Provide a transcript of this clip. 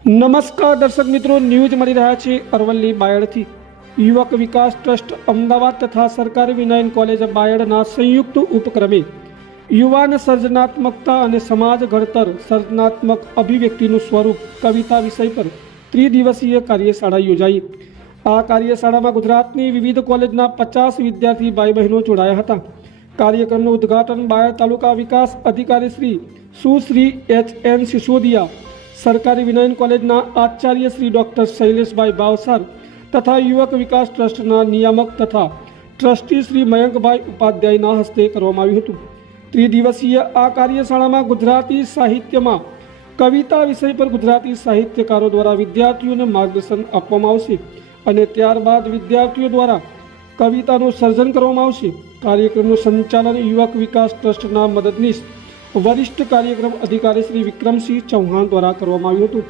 નમસ્કાર દર્શક મિત્રો, ન્યૂઝ મળી રહ્યા છે અરવલ્લી બાયડથી। યુવક વિકાસ ટ્રસ્ટ અમદાવાદ તથા સરકારી વિનયન કોલેજ બાયડના સંયુક્ત ઉપક્રમે યુવાન સર્જનાત્મકતા અને સમાજ ઘડતર સર્જનાત્મક અભિવ્યક્તિનું સ્વરૂપ કવિતા વિષય પર ત્રિદિવસીય કાર્યશાળા યોજાઈ। આ કાર્યશાળામાં ગુજરાતની વિવિધ કોલેજના 50 વિદ્યાર્થી ભાઈ બહેનો જોડાયા હતા। કાર્યક્રમનું ઉદ્ઘાટન બાયડ તાલુકા વિકાસ અધિકારી શ્રી સુશ્રી H.N. સિસોદિયા, સરકારી વિનયન કોલેજના આચાર્ય શ્રી ડૉક્ટર શૈલેષભાઈ ભાવસાર તથા યુવક વિકાસ ટ્રસ્ટના નિયામક તથા ટ્રસ્ટી શ્રી મયંકભાઈ ઉપાધ્યાયના હસ્તે કરવામાં આવ્યું હતું। ત્રિદિવસીય આ કાર્યશાળામાં ગુજરાતી સાહિત્યમાં કવિતા વિષય પર ગુજરાતી સાહિત્યકારો દ્વારા વિદ્યાર્થીઓને માર્ગદર્શન આપવામાં આવશે અને ત્યારબાદ વિદ્યાર્થીઓ દ્વારા કવિતાનું સર્જન કરવામાં આવશે। કાર્યક્રમનું સંચાલન યુવક વિકાસ ટ્રસ્ટના મદદનીશ વરિષ્ઠ કાર્યક્રમ અધિકારી શ્રી વિક્રમસિંહ ચૌહાણ દ્વારા કરવામાં આવ્યું હતું।